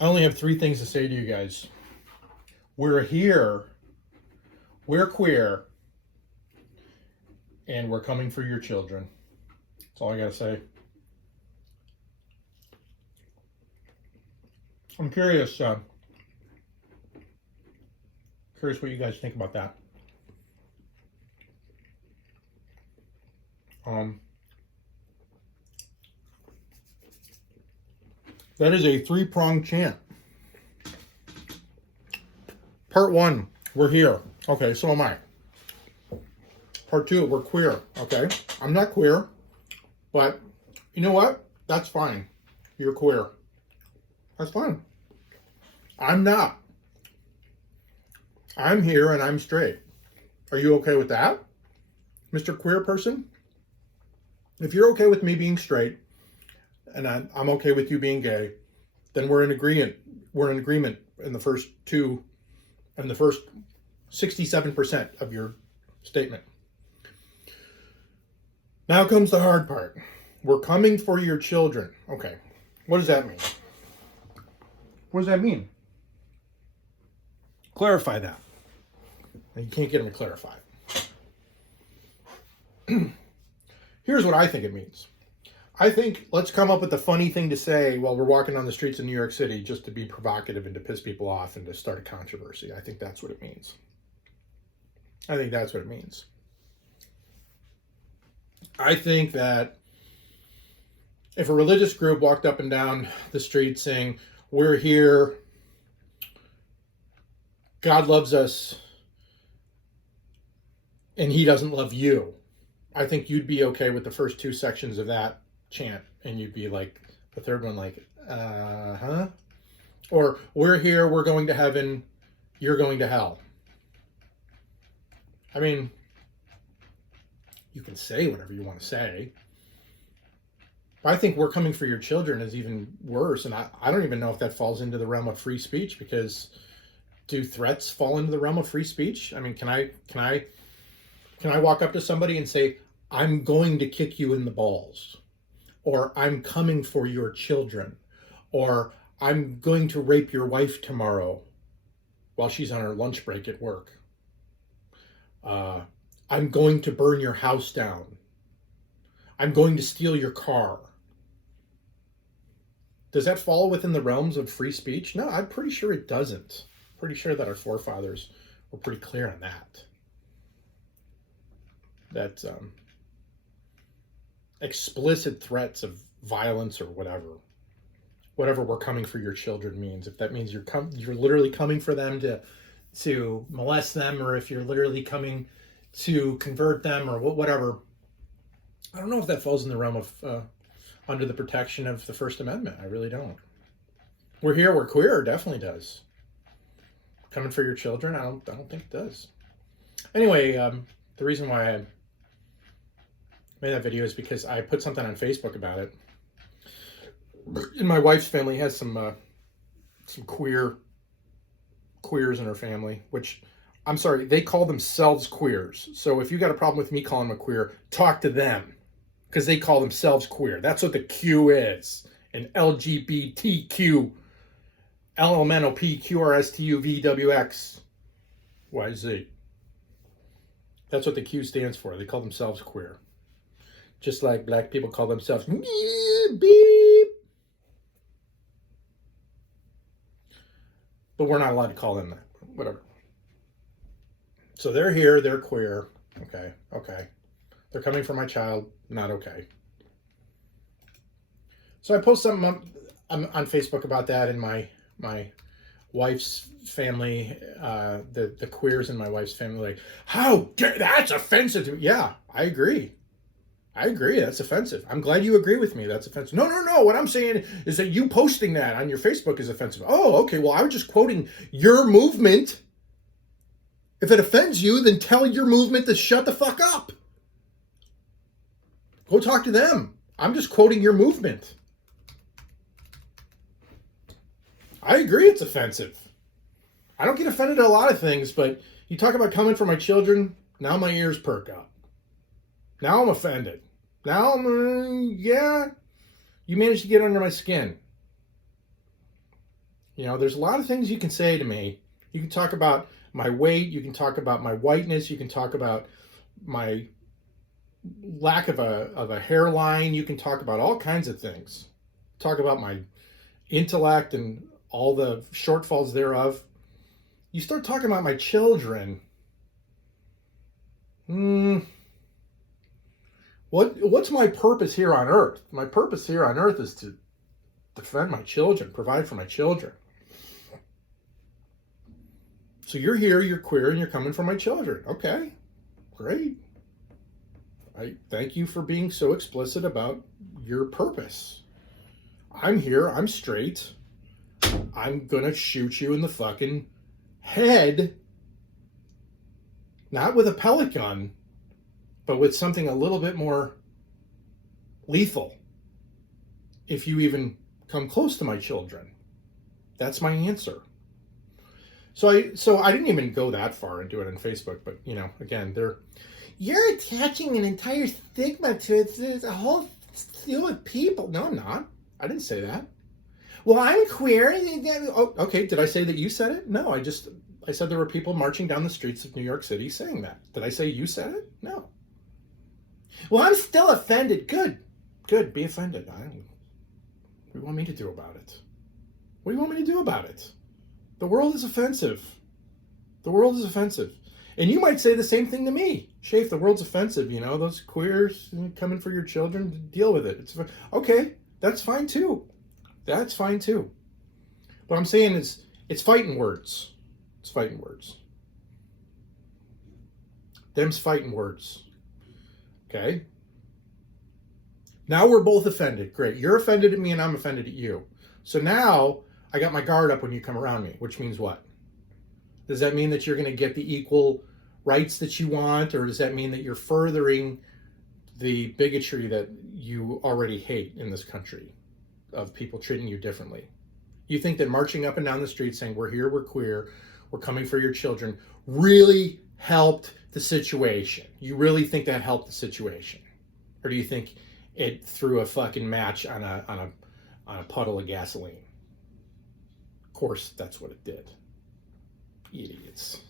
I only have three things to say to you guys. We're here, we're queer, and we're coming for your children. That's all I gotta say. I'm curious what you guys think about that. Um, that is a three-pronged chant. Part one, we're here. Okay, so am I. Part two, we're queer. Okay, I'm not queer, but you know what? That's fine. You're queer. That's fine. I'm not. I'm here and I'm straight. Are you okay with that, Mr. Queer person? If you're okay with me being straight and I'm okay with you being gay, then we're in agreement. We're in agreement in the first 67% of your statement. Now comes the hard part. We're coming for your children. Okay. What does that mean? What does that mean? Clarify that. You can't get them to clarify. Here's what I think it means. I think let's come up with a funny thing to say while we're walking on the streets of New York City just to be provocative and to piss people off and to start a controversy. I think that's what it means. I think that's what it means. I think that if a religious group walked up and down the street saying, we're here, God loves us, and he doesn't love you, I think you'd be okay with the first two sections of that chant, and you'd be like, the third one, like, huh? Or, we're here, we're going to heaven, you're going to hell. I mean, you can say whatever you want to say. But I think we're coming for your children is even worse, and I don't even know if that falls into the realm of free speech, because do threats fall into the realm of free speech? I mean, can I walk up to somebody and say, I'm going to kick you in the balls, or I'm coming for your children, or I'm going to rape your wife tomorrow while she's on her lunch break at work. I'm going to burn your house down. I'm going to steal your car. Does that fall within the realms of free speech? No, I'm pretty sure it doesn't. Pretty sure that our forefathers were pretty clear on that. That explicit threats of violence or whatever we're coming for your children means. If that means you're literally coming for them to molest them, or if you're literally coming to convert them or whatever, I don't know if that falls in the realm of under the protection of the First Amendment. I really don't. We're here, we're queer, definitely does. Coming for your children, I don't think it does. Anyway, the reason why I made that video is because I put something on Facebook about it. And my wife's family has some queers in her family, which, I'm sorry, they call themselves queers. So if you got a problem with me calling them a queer, talk to them, because they call themselves queer. That's what the Q is. An LGBTQ, LMNOP, QRSTU, VWX, YZ. That's what the Q stands for. They call themselves queer. Just like black people call themselves beep. But we're not allowed to call them that. Whatever. So they're here, they're queer. Okay. They're coming for my child. Not okay. So I post something on Facebook about that in my wife's family, the queers in my wife's family, like, how dare, that's offensive to me. Yeah, I agree. That's offensive. I'm glad you agree with me. That's offensive. No. What I'm saying is that you posting that on your Facebook is offensive. Oh, okay. Well, I was just quoting your movement. If it offends you, then tell your movement to shut the fuck up. Go talk to them. I'm just quoting your movement. I agree it's offensive. I don't get offended at a lot of things, but you talk about coming for my children, now my ears perk up. Now I'm offended. Now, yeah, you managed to get under my skin. You know, there's a lot of things you can say to me. You can talk about my weight, you can talk about my whiteness, you can talk about my lack of a hairline, you can talk about all kinds of things. Talk about my intellect and all the shortfalls thereof. You start talking about my children. What's my purpose here on earth? My purpose here on earth is to defend my children, provide for my children. So you're here, you're queer, and you're coming for my children. Okay, great. I thank you for being so explicit about your purpose. I'm here, I'm straight. I'm gonna shoot you in the fucking head. Not with a pellet gun, but with something a little bit more lethal. If you even come close to my children. That's my answer. So I didn't even go that far and do it on Facebook, but you know, again, you're attaching an entire stigma to it. There's a whole slew of people. No, I'm not. I didn't say that. Well, I'm queer. Oh, okay, did I say that you said it? No, I said there were people marching down the streets of New York City saying that. Did I say you said it? No. Well, I'm still offended. Good. Be offended. What do you want me to do about it? What do you want me to do about it? The world is offensive. The world is offensive. And you might say the same thing to me. Shafe, the world's offensive, you know, those queers coming for your children, deal with it. It's okay, that's fine too. That's fine too. What I'm saying is, it's fighting words. It's fighting words. Them's fighting words. Okay? Now we're both offended. Great. You're offended at me and I'm offended at you. So now I got my guard up when you come around me, which means what? Does that mean that you're going to get the equal rights that you want, or does that mean that you're furthering the bigotry that you already hate in this country of people treating you differently? You think that marching up and down the street saying, we're here, we're queer, we're coming for your children, really helped the situation? You really think that helped the situation? Or do you think it threw a fucking match on a puddle of gasoline? Of course, that's what it did. Idiots.